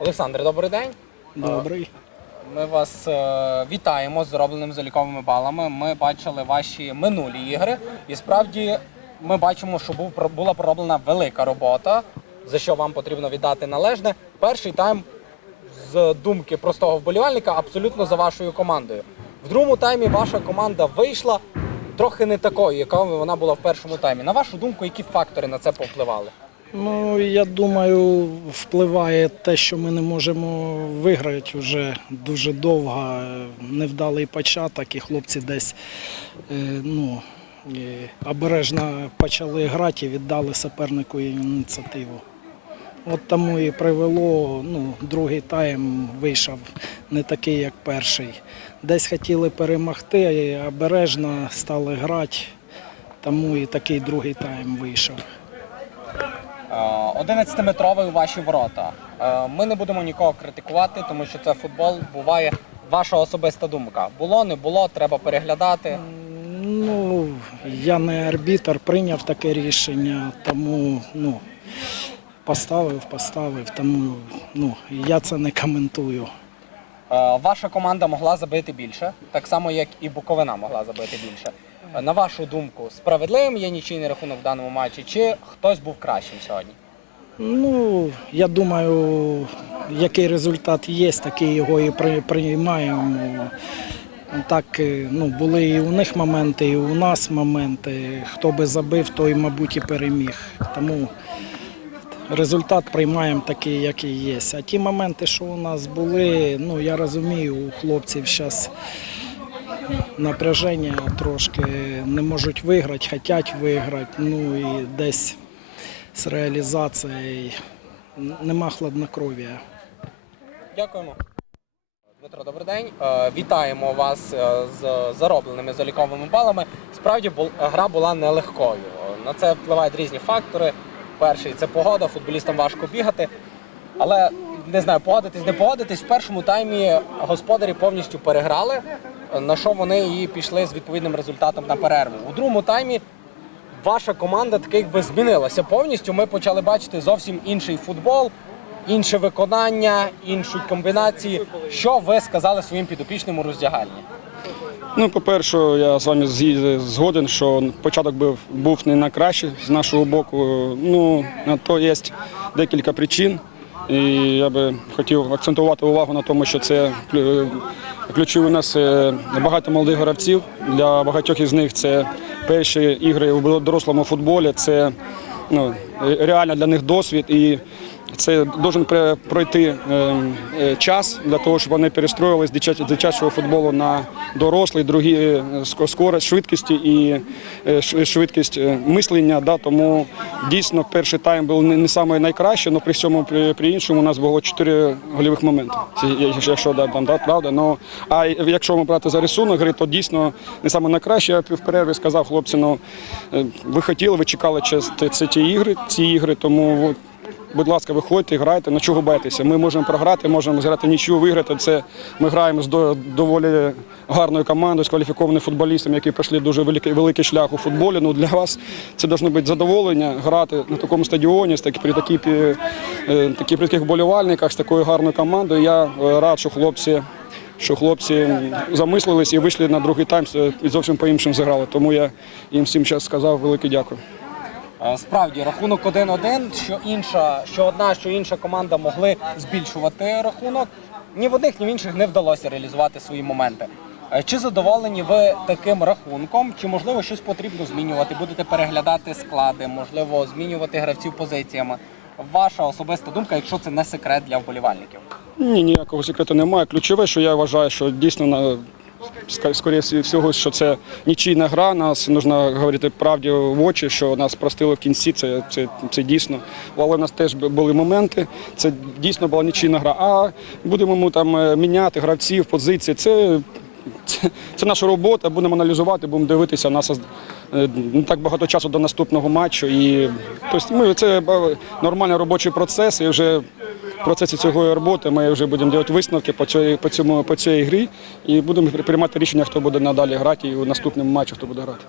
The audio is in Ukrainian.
Олександр, добрий день. Добрий. Ми вас е, вітаємо з зробленими заліковими балами. Ми бачили ваші минулі ігри, і справді ми бачимо, що був була пророблена велика робота, за що вам потрібно віддати належне. Перший тайм з думки простого вболівальника абсолютно за вашою командою. В другому таймі ваша команда вийшла трохи не такою, якою вона була в першому таймі. На вашу думку, які фактори на це повпливали? Ну, я думаю, впливає те, що ми не можемо виграти вже дуже довго. Невдалий початок, і хлопці десь е, ну, обережно почали грати і віддали супернику ініціативу. От тому і привело, ну, другий тайм вийшов не такий, як перший. Десь хотіли перемогти, і обережно стали грати, тому і такий другий тайм вийшов. Е, 11-метровий у ваші ворота. Е, Ми не будемо нікого критикувати, тому що це футбол. Буває ваша особиста думка. Було, не було, треба переглядати. Ну, я не арбітр, прийняв таке рішення, тому ну, поставив, поставив, тому ну, я це не коментую. Е, Ваша команда могла забити більше, так само як і Буковина могла забити більше. Е, На вашу думку, справедливим є нічийний рахунок в даному матчі, чи хтось був кращим сьогодні? Ну, я думаю, який результат є, такий його і приймаємо. Так, е, ну, були і у них моменти, і у нас моменти. Хто би забив, той, мабуть, і переміг. Тому результат приймаємо такий, який є. А ті моменти, що у нас були, ну я розумію, у хлопців зараз напряження трошки не можуть виграти, хочуть виграти. Ну і десь з реалізацією нема хладнокров'я. Дякуємо. Дмитро, добрий день. Е, Вітаємо вас е, з заробленими заліковими балами. Справді гра була нелегкою. На це впливають різні фактори. Перший це погода, футболістам важко бігати. Але не знаю, погодитись, не погодитись. В першому таймі господарі повністю переграли, на що вони і пішли з відповідним результатом на перерву. У другому таймі ваша команда таки якби змінилася повністю. Ми почали бачити зовсім інший футбол, інше виконання, інші комбінації. Що ви сказали своїм підопічним у роздягальні? Ну, по-перше, я з вами згоден, що початок був, був не найкращий з нашого боку. Ну, на то є декілька причин. І я би хотів акцентувати увагу на тому, що це ключові у нас е, багато молодих гравців. Для багатьох із них це перші ігри у дорослому футболі. Це ну, реально для них досвід. І це должен пройти е, е, час для того, щоб вони перестроїлись з дитячого футболу на дорослий, другі е, скорость, швидкості і швидкість мислення. Да, тому дійсно перший тайм був не, самий найкращий, але при всьому при, іншому у нас було чотири гольових моменти. Якщо да, там, да, правда. Ну, а якщо ми брати за рисунок гри, то дійсно не саме найкраще. Я в перерві сказав хлопці, ну ви хотіли, ви чекали це, ті ігри, ці ігри, тому. Будь ласка, виходьте, грайте, на чого боятися. Ми можемо програти, можемо зіграти нічого, виграти. Це ми граємо з доволі гарною командою, з кваліфікованими футболістами, які пройшли дуже великий, великий шлях у футболі. Ну для вас це должно бути задоволення грати на такому стадіоні, з такі при такі, пі- е, такі при таких вболівальниках, з такою гарною командою. Я е, рад, що хлопці. Що хлопці замислились і вийшли на другий тайм і зовсім по-іншому зіграли. Тому я їм всім зараз сказав велике дякую. Е, Справді рахунок 1-1, що інша, що одна, що інша команда могли збільшувати рахунок. Ні в одних, ні в інших не вдалося реалізувати свої моменти. Е, Чи задоволені ви таким рахунком? Чи можливо щось потрібно змінювати? Будете переглядати склади, можливо, змінювати гравців позиціями? Ваша особиста думка, якщо це не секрет для вболівальників? Ні, ніякого секрету немає. Ключове, що я вважаю, що дійсно на скоріше всього, що це нічийна гра. Нас потрібно говорити правді в очі, що нас простили в кінці. Це, це, це дійсно. Але в нас теж були моменти. Це дійсно була нічийна гра. А будемо ми там е, міняти гравців, позиції. Це. Це, це наша робота, будемо аналізувати, будемо дивитися. У нас не так багато часу до наступного матчу. І тобто ми це е, нормальний робочий процес. І вже в процесі цієї роботи ми вже будемо робити висновки по цій, по цьому по цій грі і будемо приймати рішення, хто буде надалі грати і у наступному матчі хто буде грати.